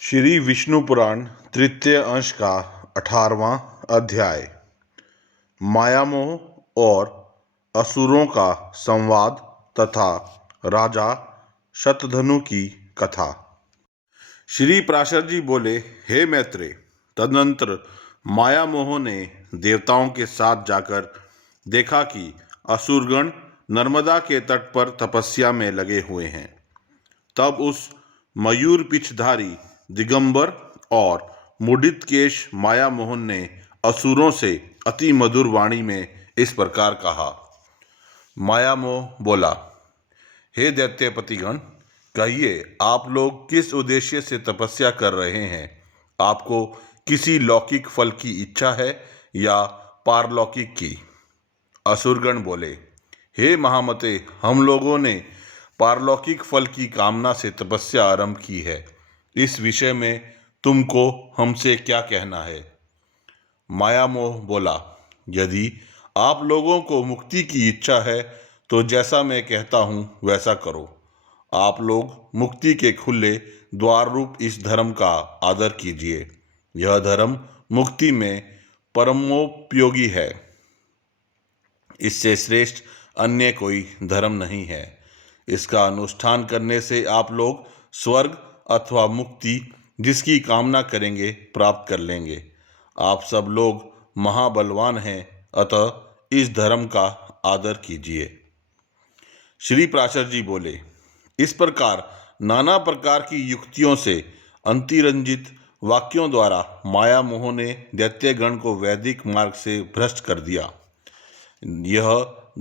श्री विष्णु पुराण तृतीय अंश का 18वां अध्याय मायामोह और असुरों का संवाद तथा राजा शतधनु की कथा। श्री पराशर जी बोले, हे मैत्रेय, तदनंतर मायामोह ने देवताओं के साथ जाकर देखा कि असुरगण नर्मदा के तट पर तपस्या में लगे हुए हैं। तब उस मयूर पिछधारी दिगंबर और मुडित केश मायामोहन ने असुरों से अति मधुर वाणी में इस प्रकार कहा। मायामोह बोला, हे दैत्यपतिगण, कहिए आप लोग किस उद्देश्य से तपस्या कर रहे हैं? आपको किसी लौकिक फल की इच्छा है या पारलौकिक की? असुरगण बोले, हे महामते, हम लोगों ने पारलौकिक फल की कामना से तपस्या आरंभ की है। इस विषय में तुमको हमसे क्या कहना है? मायामोह बोला, यदि आप लोगों को मुक्ति की इच्छा है तो जैसा मैं कहता हूँ वैसा करो। आप लोग मुक्ति के खुले द्वार रूप इस धर्म का आदर कीजिए। यह धर्म मुक्ति में परमोपयोगी है। इससे श्रेष्ठ अन्य कोई धर्म नहीं है। इसका अनुष्ठान करने से आप लोग स्वर्ग अथवा मुक्ति जिसकी कामना करेंगे प्राप्त कर लेंगे। आप सब लोग महाबलवान हैं, अतः इस धर्म का आदर कीजिए। श्री पराशर जी बोले, इस प्रकार नाना प्रकार की युक्तियों से अंतिरंजित वाक्यों द्वारा मायामोह ने दैत्यगण को वैदिक मार्ग से भ्रष्ट कर दिया। यह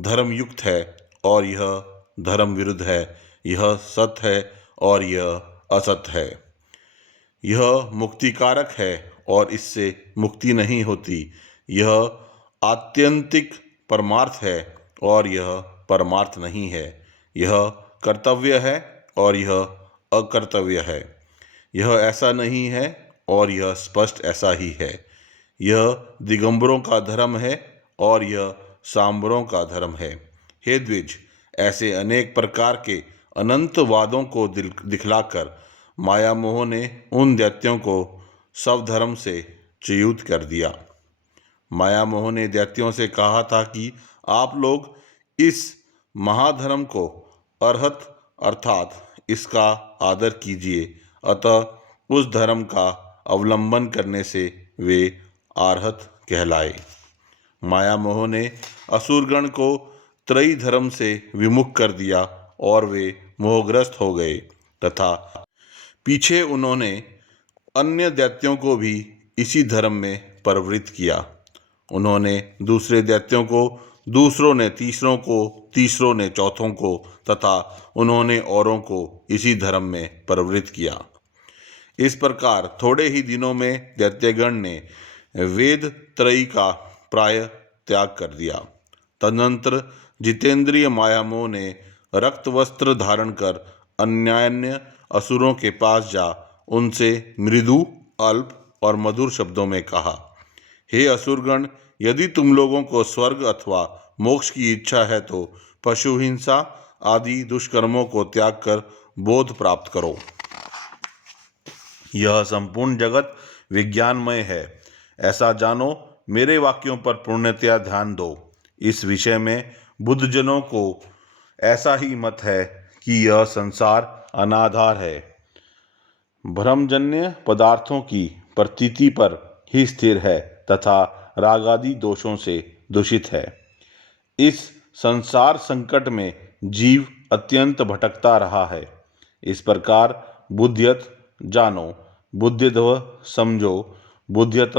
धर्म युक्त है और यह धर्म विरुद्ध है, यह सत्य है और यह असत्य है, यह मुक्तिकारक है और इससे मुक्ति नहीं होती, यह आत्यंतिक परमार्थ है और यह परमार्थ नहीं है, यह कर्तव्य है और यह अकर्तव्य है, यह ऐसा नहीं है और यह स्पष्ट ऐसा ही है, यह दिगंबरों का धर्म है और यह सांबरों का धर्म है। हे द्विज, ऐसे अनेक प्रकार के अनंत वादों को दिखलाकर मायामोह ने उन दैत्यों को स्वधर्म से च्युत कर दिया। मायामोह ने दैत्यों से कहा था कि आप लोग इस महाधर्म को अर्हत अर्थात इसका आदर कीजिए, अतः उस धर्म का अवलंबन करने से वे अर्हत कहलाए। मायामोह ने असुरगण को त्रयी धर्म से विमुख कर दिया और वे मोहग्रस्त हो गए तथा पीछे उन्होंने अन्य दैत्यों को भी इसी धर्म में प्रवृत्त किया। उन्होंने दूसरे दैत्यों को, दूसरों ने तीसरों को, तीसरों ने चौथों को तथा उन्होंने औरों को इसी धर्म में प्रवृत्त किया। इस प्रकार थोड़े ही दिनों में दैत्यगण ने वेद त्रयी का प्राय त्याग कर दिया। तदनंतर जितेंद्रिय मायामोह ने रक्त वस्त्र धारण कर अन्यान्य असुरों के पास जा उनसे मृदु, अल्प और मधुर शब्दों में कहा, हे असुरगण, यदि तुम लोगों को स्वर्ग अथवा मोक्ष की इच्छा है तो पशु हिंसा आदि दुष्कर्मों को त्याग कर बोध प्राप्त करो। यह संपूर्ण जगत विज्ञानमय है, ऐसा जानो। मेरे वाक्यों पर पूर्णतया ध्यान दो। इस विषय में बुद्धजनों को ऐसा ही मत है कि यह संसार अनाधार है, भ्रमजन्य पदार्थों की प्रतीति पर ही स्थिर है तथा रागादि दोषों से दूषित है। इस संसार संकट में जीव अत्यंत भटकता रहा है। इस प्रकार बुद्ध्यत जानो, बुद्धिध्व समझो, बुद्ध्यत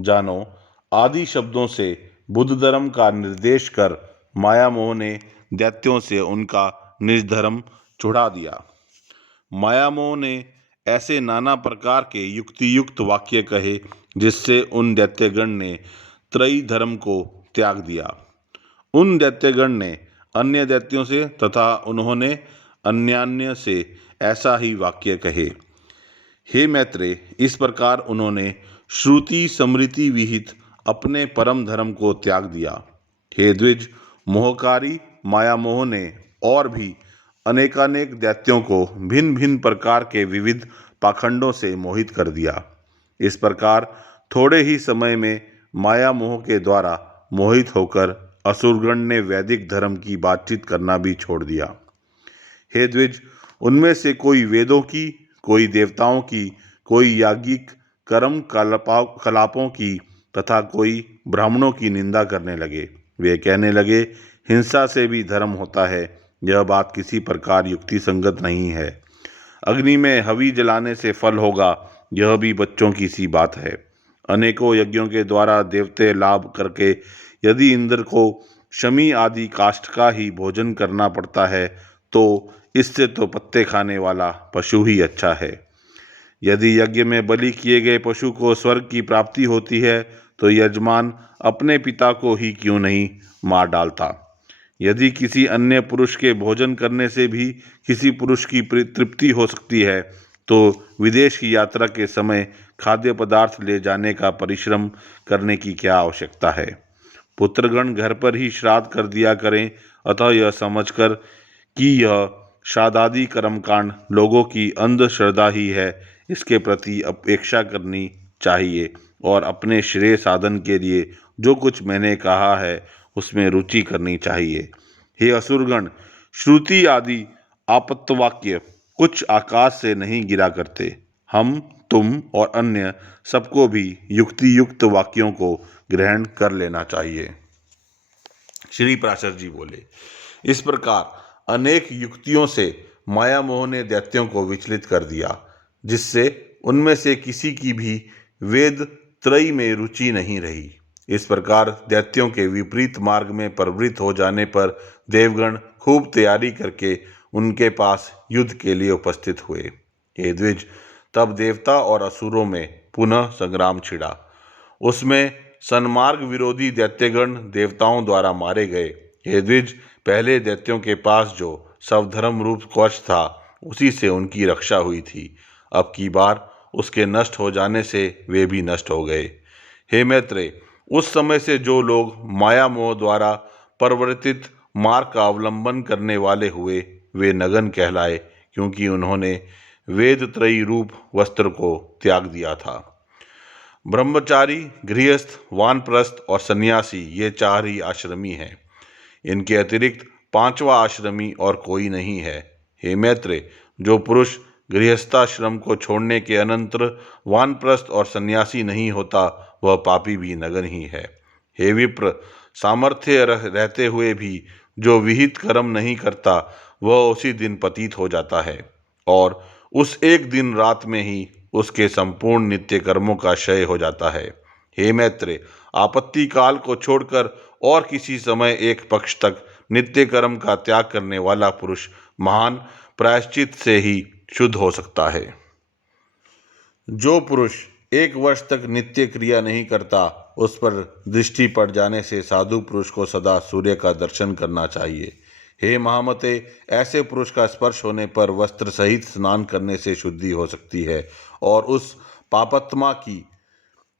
जानो आदि शब्दों से बुद्ध धर्म का निर्देश कर मायामोह ने दैत्यों से उनका निज धर्म छुड़ा दिया। मायामोह ने ऐसे नाना प्रकार के युक्ति युक्त वाक्य कहे जिससे उन दैत्यगण ने त्रयी धर्म को त्याग दिया। उन दैत्यगण ने अन्य दैत्यों से तथा उन्होंने अन्यान्य से ऐसा ही वाक्य कहे। हे मैत्रेय, इस प्रकार उन्होंने श्रुति स्मृति विहित अपने परम धर्म को त्याग दिया। हे द्विज, मोहकारी मायामोह ने और भी अनेकानेक दैत्यों को भिन्न भिन्न प्रकार के विविध पाखंडों से मोहित कर दिया। इस प्रकार थोड़े ही समय में माया मोह के द्वारा मोहित होकर असुरगण ने वैदिक धर्म की बातचीत करना भी छोड़ दिया। हे द्विज, उनमें से कोई वेदों की, कोई देवताओं की, कोई याज्ञिक कर्म कलापों की तथा कोई ब्राह्मणों की निंदा करने लगे। वे कहने लगे, हिंसा से भी धर्म होता है। यह बात किसी प्रकार युक्ति संगत नहीं है। अग्नि में हवी जलाने से फल होगा, यह भी बच्चों की सी बात है। अनेकों यज्ञों के द्वारा देवते लाभ करके यदि इंद्र को शमी आदि काष्ठ का ही भोजन करना पड़ता है, तो इससे तो पत्ते खाने वाला पशु ही अच्छा है। यदि यज्ञ में बलि किए गए पशु को स्वर्ग की प्राप्ति होती है, तो यजमान अपने पिता को ही क्यों नहीं मार डालता। यदि किसी अन्य पुरुष के भोजन करने से भी किसी पुरुष की तृप्ति हो सकती है, तो विदेश की यात्रा के समय खाद्य पदार्थ ले जाने का परिश्रम करने की क्या आवश्यकता है। पुत्रगण घर पर ही श्राद्ध कर दिया करें, अतः यह समझकर कि यह श्राद्धादि कर्मकांड लोगों की अंधश्रद्धा ही है, इसके प्रति अपेक्षा करनी चाहिए और अपने श्रेय साधन के लिए जो कुछ मैंने कहा है उसमें रुचि करनी चाहिए। हे असुरगण, श्रुति आदि आपत्तवाक्य कुछ आकाश से नहीं गिरा करते। हम, तुम और अन्य सबको भी युक्ति युक्त वाक्यों को ग्रहण कर लेना चाहिए। श्री प्राशर जी बोले, इस प्रकार अनेक युक्तियों से माया मोह ने दैत्यों को विचलित कर दिया, जिससे उनमें से किसी की भी वेद त्रयी में रुचि नहीं रही। इस प्रकार दैत्यों के विपरीत मार्ग में प्रवृत्त हो जाने पर देवगण खूब तैयारी करके उनके पास युद्ध के लिए उपस्थित हुए। हे द्विज, तब देवता और असुरों में पुनः संग्राम छिड़ा। उसमें सन्मार्ग विरोधी दैत्यगण देवताओं द्वारा मारे गए। हे द्विज, पहले दैत्यों के पास जो स्वधर्म रूप कवच था, उसी से उनकी रक्षा हुई थी। अब की बार उसके नष्ट हो जाने से वे भी नष्ट हो गए। हे मैत्रेय, उस समय से जो लोग माया मोह द्वारा परिवर्तित मार्ग का अवलंबन करने वाले हुए, वे नगन कहलाए, क्योंकि उन्होंने वेद त्रयी रूप वस्त्र को त्याग दिया था। ब्रह्मचारी, गृहस्थ, वानप्रस्थ और सन्यासी, ये चार ही आश्रमी हैं। इनके अतिरिक्त पांचवा आश्रमी और कोई नहीं है। हे मैत्रेय, जो पुरुष गृहस्थाश्रम को छोड़ने के अनंतर वानप्रस्थ और सन्यासी नहीं होता, वह पापी भी नगन ही है। हे विप्र, सामर्थ्य रहते हुए भी जो विहित कर्म नहीं करता, वह उसी दिन पतित हो जाता है और उस एक दिन रात में ही उसके संपूर्ण नित्य कर्मों का क्षय हो जाता है। हे मैत्रेय, आपत्ति काल को छोड़कर और किसी समय एक पक्ष तक नित्य कर्म का त्याग करने वाला पुरुष महान प्रायश्चित से ही शुद्ध हो सकता है। जो पुरुष एक वर्ष तक नित्य क्रिया नहीं करता, उस पर दृष्टि पड़ जाने से साधु पुरुष को सदा सूर्य का दर्शन करना चाहिए। हे महामते, ऐसे पुरुष का स्पर्श होने पर वस्त्र सहित स्नान करने से शुद्धि हो सकती है और उस पापात्मा की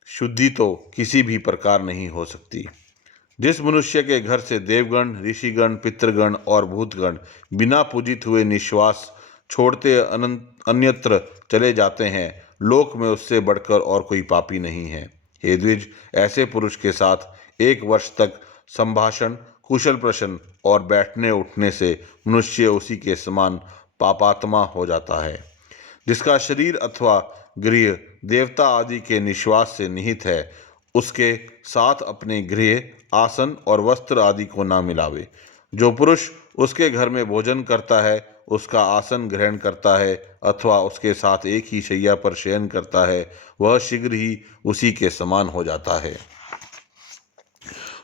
शुद्धि तो किसी भी प्रकार नहीं हो सकती। जिस मनुष्य के घर से देवगण, ऋषिगण, पितृगण और भूतगण बिना पूजित हुए निश्वास छोड़ते अन्यत्र चले जाते हैं, लोक में उससे बढ़कर और कोई पापी नहीं है। हे द्विज, ऐसे पुरुष के साथ एक वर्ष तक संभाषण, कुशल प्रश्न और बैठने उठने से मनुष्य उसी के समान पापात्मा हो जाता है। जिसका शरीर अथवा गृह देवता आदि के निश्वास से निहित है, उसके साथ अपने गृह, आसन और वस्त्र आदि को ना मिलावे। जो पुरुष उसके घर में भोजन करता है, उसका आसन ग्रहण करता है अथवा उसके साथ एक ही शैया पर शयन करता है, वह शीघ्र ही उसी के समान हो जाता है।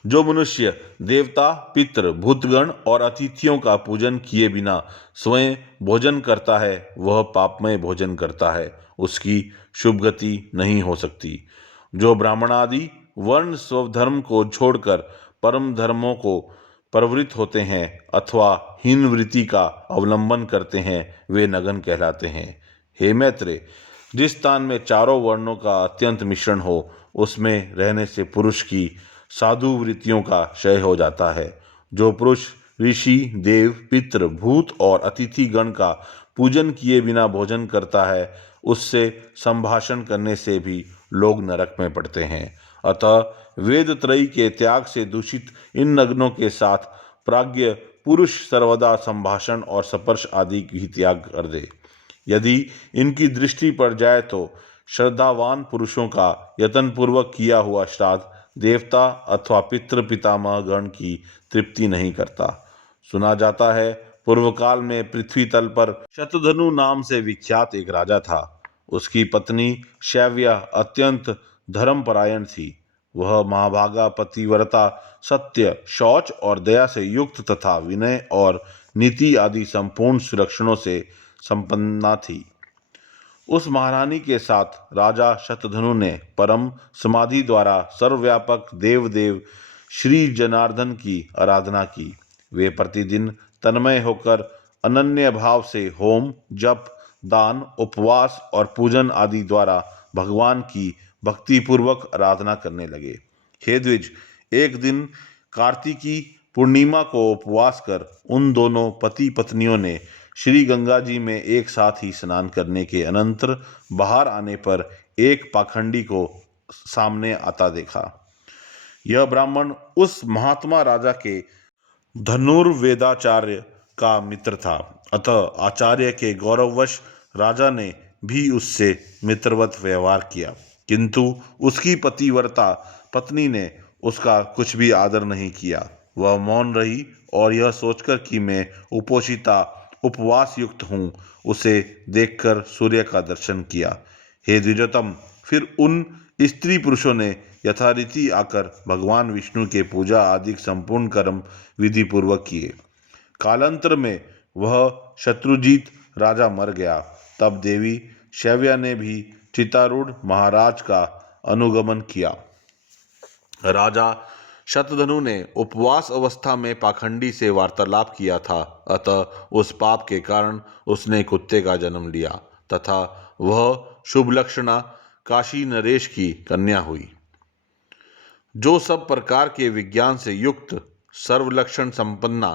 जो मनुष्य देवता, पितृ, भूतगण और अतिथियों का पूजन किए बिना स्वयं भोजन करता है, वह पापमय भोजन करता है, उसकी शुभ गति नहीं हो सकती। जो ब्राह्मणादि वर्ण स्वधर्म को छोड़कर परम धर्मों को प्रवृत्त होते हैं अथवा हीन वृत्ति का अवलंबन करते हैं, वे नगन कहलाते हैं। हे मैत्रेय, जिस स्थान में चारों वर्णों का अत्यंत मिश्रण हो, उसमें रहने से पुरुष की साधु वृत्तियों का क्षय हो जाता है। जो पुरुष ऋषि, देव, पितृ, भूत और अतिथि गण का पूजन किए बिना भोजन करता है, उससे संभाषण करने से भी लोग नरक में पड़ते हैं। अतः वेद त्रयी के त्याग से दूषित इन नग्नों के साथ प्राज्ञ पुरुष सर्वदा संभाषण और स्पर्श आदि की त्याग कर दे। यदि इनकी दृष्टि पड़ जाए तो श्रद्धावान पुरुषों का यत्नपूर्वक किया हुआ श्राद्ध देवता अथवा पितृ पितामह गण की तृप्ति नहीं करता। सुना जाता है, पूर्व काल में पृथ्वी तल पर शतधनु नाम से विख्यात एक राजा था। उसकी पत्नी शैव्या अत्यंत धर्मपरायण थी। वह महाभागा पतिव्रता, सत्य, शौच और दया से युक्त तथा विनय और नीति आदि संपूर्ण सुलक्षणों से संपन्ना थी। उस महारानी के साथ राजा शतधनु ने परम समाधि द्वारा सर्वव्यापक देवदेव श्री जनार्दन की आराधना की। वे प्रतिदिन तन्मय होकर अनन्य भाव से होम, जप, दान, उपवास और पूजन आदि द्वारा भगवान की भक्तिपूर्वक आराधना करने लगे। हे द्विज, एक दिन कार्तिकी पूर्णिमा को उपवास कर उन दोनों पति पत्नियों ने श्री गंगा जी में एक साथ ही स्नान करने के अनंतर बाहर आने पर एक पाखंडी को सामने आता देखा। यह ब्राह्मण उस महात्मा राजा के धनुर्वेदाचार्य का मित्र था। अतः आचार्य के गौरववश राजा ने भी उससे मित्रवत व्यवहार किया, किंतु उसकी पतिव्रता पत्नी ने उसका कुछ भी आदर नहीं किया। वह मौन रही और यह सोचकर कि मैं उपोषिता उपवास युक्त हूँ, उसे देखकर सूर्य का दर्शन किया। हे द्विजोत्तम, फिर उन स्त्री पुरुषों ने यथारीति आकर भगवान विष्णु के पूजा आदि संपूर्ण कर्म विधि पूर्वक किए। कालांतर में वह शत्रुजीत राजा मर गया। तब देवी शैव्या ने भी चितारूढ़ महाराज का अनुगमन किया। राजा शतधनु ने उपवास अवस्था में पाखंडी से वार्तालाप किया था, अतः उस पाप के कारण उसने कुत्ते का जन्म लिया तथा वह शुभ लक्षणा काशी नरेश की कन्या हुई। जो सब प्रकार के विज्ञान से युक्त, सर्वलक्षण संपन्ना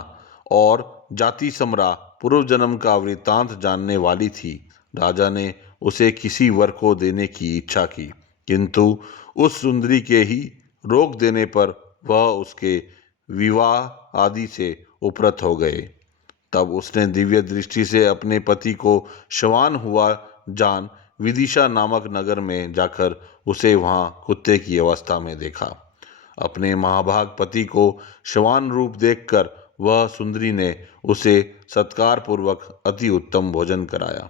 और जाति समरा पूर्व जन्म का वृत्तांत जानने वाली थी, राजा ने उसे किसी वर को देने की इच्छा की, किंतु उस सुंदरी के ही रोक देने पर वह उसके विवाह आदि से उपरत हो गए। तब उसने दिव्य दृष्टि से अपने पति को श्वान हुआ जान विदिशा नामक नगर में जाकर उसे वहां कुत्ते की अवस्था में देखा। अपने महाभाग पति को श्वान रूप देखकर वह सुंदरी ने उसे सत्कार पूर्वक अति उत्तम भोजन कराया।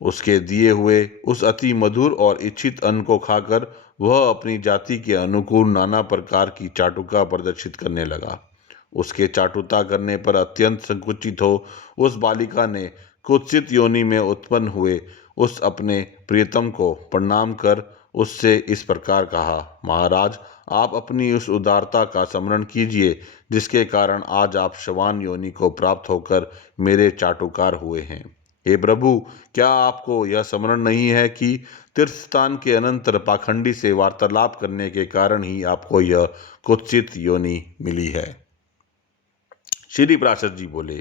उसके दिए हुए उस अति मधुर और इच्छित अन्न को खाकर वह अपनी जाति के अनुकूल नाना प्रकार की चाटुका प्रदर्शित करने लगा। उसके चाटुता करने पर अत्यंत संकुचित हो उस बालिका ने कुत्सित योनि में उत्पन्न हुए उस अपने प्रियतम को प्रणाम कर उससे इस प्रकार कहा, महाराज, आप अपनी उस उदारता का स्मरण कीजिए जिसके कारण आज आप शवान योनि को प्राप्त होकर मेरे चाटुकार हुए हैं। हे प्रभु, क्या आपको यह स्मरण नहीं है कि तीर्थस्थान के अनंतर पाखंडी से वार्तालाप करने के कारण ही आपको यह कुत्सित योनि मिली है। श्री पराशर जी बोले,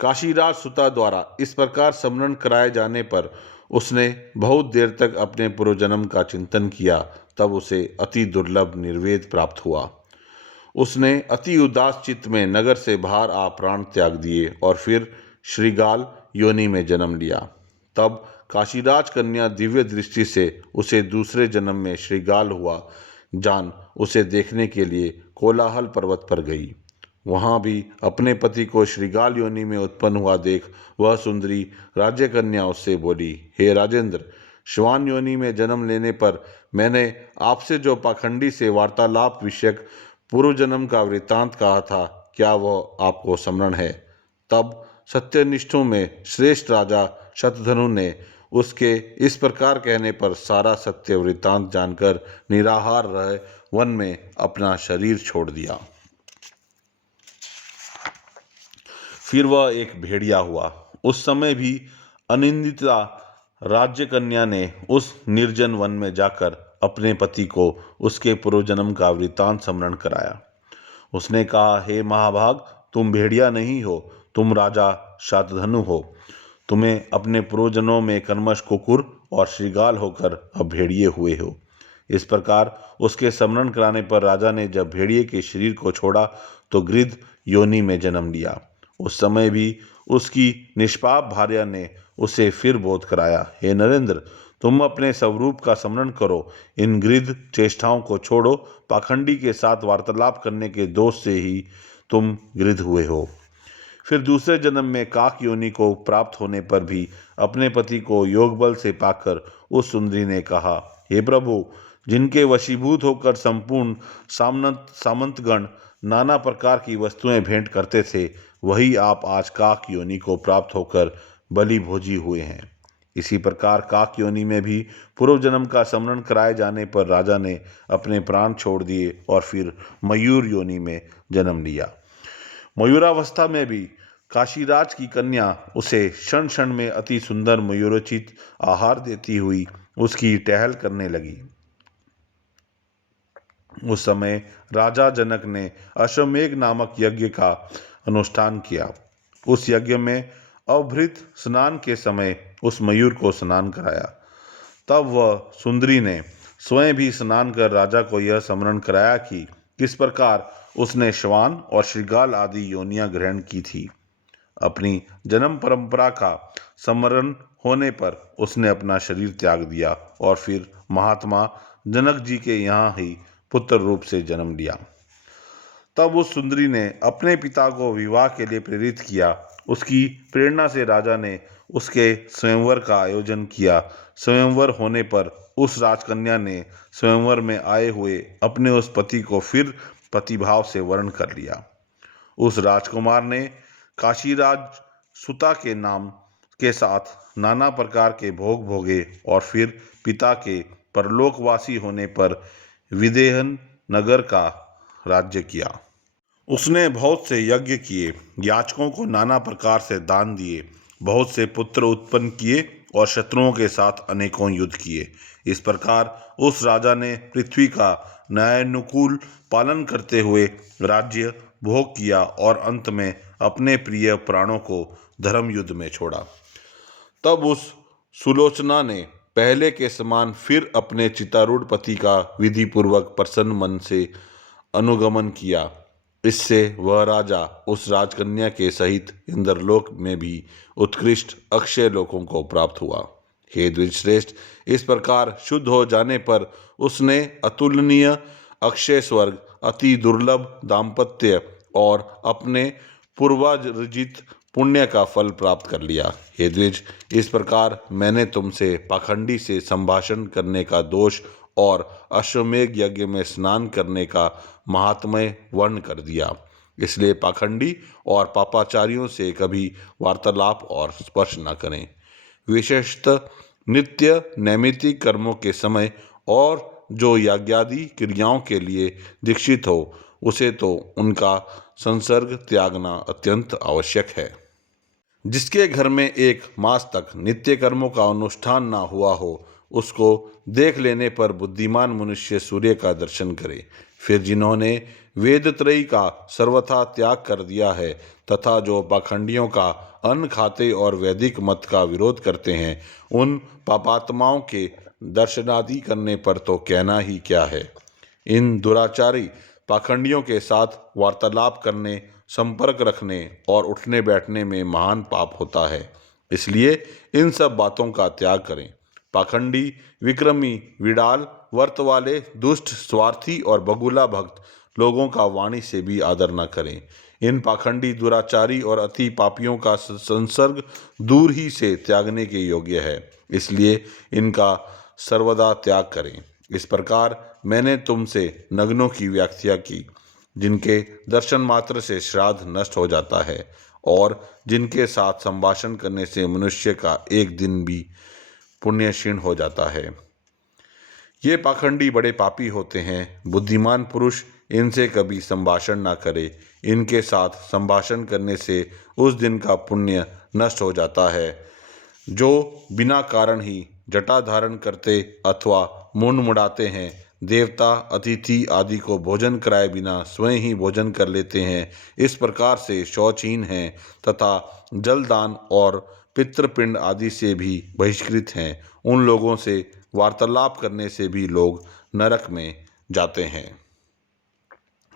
काशीराज सुता द्वारा इस प्रकार स्मरण कराए जाने पर उसने बहुत देर तक अपने पूर्वजन्म का चिंतन किया। तब उसे अति दुर्लभ निर्वेद प्राप्त हुआ। उसने अति उदास चित्त में नगर से बाहर आ प्राण त्याग दिए और फिर श्रीगाल योनि में जन्म लिया। तब काशीराज कन्या दिव्य दृष्टि से उसे दूसरे जन्म में श्रीगाल हुआ जान उसे देखने के लिए कोलाहल पर्वत पर गई। वहां भी अपने पति को श्रीगाल योनि में उत्पन्न हुआ देख वह सुंदरी राज्य कन्या उससे बोली, हे राजेंद्र, श्वान योनि में जन्म लेने पर मैंने आपसे जो पाखंडी से वार्तालाप विषयक पूर्व जन्म का वृत्तांत कहा था, क्या वह आपको स्मरण है? तब सत्यनिष्ठों में श्रेष्ठ राजा शतधनु ने उसके इस प्रकार कहने पर सारा सत्य वृत्तांत जानकर निराहार रह वन में अपना शरीर छोड़ दिया। फिर वह एक भेड़िया हुआ। उस समय भी अनिंदिता राज्य कन्या ने उस निर्जन वन में जाकर अपने पति को उसके पूर्वजन्म का वृत्तांत स्मरण कराया। उसने कहा, हे महाभाग, तुम भेड़िया नहीं हो, तुम राजा शतधनु हो। तुम्हें अपने पूर्वजन्मों में कर्मश कुकुर और श्रृगाल होकर अब भेड़िए हुए हो। इस प्रकार उसके स्मरण कराने पर राजा ने जब भेड़िए के शरीर को छोड़ा तो गिद्ध योनि में जन्म लिया। उस समय भी उसकी निष्पाप भार्या ने उसे फिर बोध कराया, हे नरेंद्र, तुम अपने स्वरूप का स्मरण करो, इन गिद्ध चेष्टाओं को छोड़ो, पाखंडी के साथ वार्तालाप करने के दोष से ही तुम गिद्ध हुए हो। फिर दूसरे जन्म में काक योनि को प्राप्त होने पर भी अपने पति को योग बल से पाकर उस सुंदरी ने कहा, हे प्रभु, जिनके वशीभूत होकर संपूर्ण सामंतगण नाना प्रकार की वस्तुएं भेंट करते थे, वही आप आज काक योनि को प्राप्त होकर बलि भोजी हुए हैं। इसी प्रकार काक योनि में भी पूर्व जन्म का स्मरण कराए जाने पर राजा ने अपने प्राण छोड़ दिए और फिर मयूर योनि में जन्म लिया। मयूरावस्था में भी काशीराज की कन्या उसे क्षण क्षण में अति सुंदर मयूरोचित आहार देती हुई उसकी टहल करने लगी। उस समय राजा जनक ने अश्वमेघ नामक यज्ञ का अनुष्ठान किया। उस यज्ञ में अभृत स्नान के समय उस मयूर को स्नान कराया। तब वह सुंदरी ने स्वयं भी स्नान कर राजा को यह स्मरण कराया कि किस प्रकार उसने श्वान और श्रृगाल आदि योनियां ग्रहण की थी। अपनी जन्म परंपरा का स्मरण होने पर उसने अपना शरीर त्याग दिया और फिर महात्मा जनक जी के यहाँ ही पुत्र रूप से जन्म लिया। तब उस सुंदरी ने अपने पिता को विवाह के लिए प्रेरित किया। उसकी प्रेरणा से राजा ने उसके स्वयंवर का आयोजन किया। स्वयंवर होने पर उस राजकन्या ने स्वयंवर में आए हुए अपने उस पति को फिर प्रतिभाव से वर्ण कर लिया। उस राजकुमार ने काशीराज सुता के नाम के साथ नाना प्रकार के भोग भोगे और फिर पिता के परलोकवासी होने पर विदेहन नगर का राज्य किया। उसने बहुत से यज्ञ किए, याचकों को नाना प्रकार से दान दिए, बहुत से पुत्र उत्पन्न किए और शत्रुओं के साथ अनेकों युद्ध किए। इस प्रकार उस राजा ने पृथ्वी का न्यायानुकूल पालन करते हुए राज्य भोग किया और अंत में अपने प्रिय प्राणों को धर्म युद्ध में छोड़ा। तब उस सुलोचना ने पहले के समान फिर अपने चितारूढ़ पति का विधि पूर्वक प्रसन्न मन से अनुगमन किया। इससे वह राजा उस राजकन्या के सहित इंद्रलोक में भी उत्कृष्ट अक्षय लोकों को प्राप्त हुआ। हे द्विजश्रेष्ठ, इस प्रकार शुद्ध हो जाने पर उसने अतुलनीय अक्षय स्वर्ग, अति दुर्लभ दाम्पत्य और अपने पूर्वार्जित पुण्य का फल प्राप्त कर लिया। हे द्विज, इस प्रकार मैंने तुमसे पाखंडी से संभाषण करने का दोष और अश्वमेघ यज्ञ में स्नान करने का महात्म्य वर्ण कर दिया। इसलिए पाखंडी और पापाचारियों से कभी वार्तालाप और स्पर्श न करें। विशेषतः नित्य नैमित्तिक कर्मों के समय और जो यज्ञादि क्रियाओं के लिए दीक्षित हो, उसे तो उनका संसर्ग त्यागना अत्यंत आवश्यक है। जिसके घर में 1 मास तक नित्य कर्मों का अनुष्ठान ना हुआ हो, उसको देख लेने पर बुद्धिमान मनुष्य सूर्य का दर्शन करे। फिर जिन्होंने वेदत्रयी का सर्वथा त्याग कर दिया है तथा जो पाखंडियों का अन्न खाते और वैदिक मत का विरोध करते हैं, उन पापात्माओं के दर्शनादि करने पर तो कहना ही क्या है। इन दुराचारी पाखंडियों के साथ वार्तालाप करने, संपर्क रखने और उठने बैठने में महान पाप होता है। इसलिए इन सब बातों का त्याग करें। पाखंडी, विक्रमी, विडाल, वर्त वाले, दुष्ट, स्वार्थी और बगुला भक्त लोगों का वाणी से भी आदर न करें। इन पाखंडी, दुराचारी और अति पापियों का संसर्ग दूर ही से त्यागने के योग्य है। इसलिए इनका सर्वदा त्याग करें। इस प्रकार मैंने तुमसे नग्नों की व्याख्या की, जिनके दर्शन मात्र से श्राद्ध नष्ट हो जाता है और जिनके साथ संभाषण करने से मनुष्य का एक दिन भी पुण्य क्षीण हो जाता है। ये पाखंडी बड़े पापी होते हैं। बुद्धिमान पुरुष इनसे कभी संभाषण ना करे। इनके साथ संभाषण करने से उस दिन का पुण्य नष्ट हो जाता है। जो बिना कारण ही जटा धारण करते अथवा मुंड मुड़ाते हैं, देवता, अतिथि आदि को भोजन कराए बिना स्वयं ही भोजन कर लेते हैं, इस प्रकार से शौचहीन हैं तथा जलदान और पितृपिंड आदि से भी बहिष्कृत हैं, उन लोगों से वार्तालाप करने से भी लोग नरक में जाते हैं।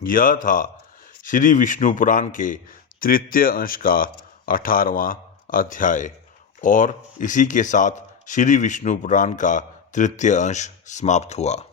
यह था श्री विष्णु पुराण के तृतीय अंश का 18वां अध्याय और इसी के साथ श्री विष्णु पुराण का तृतीय अंश समाप्त हुआ।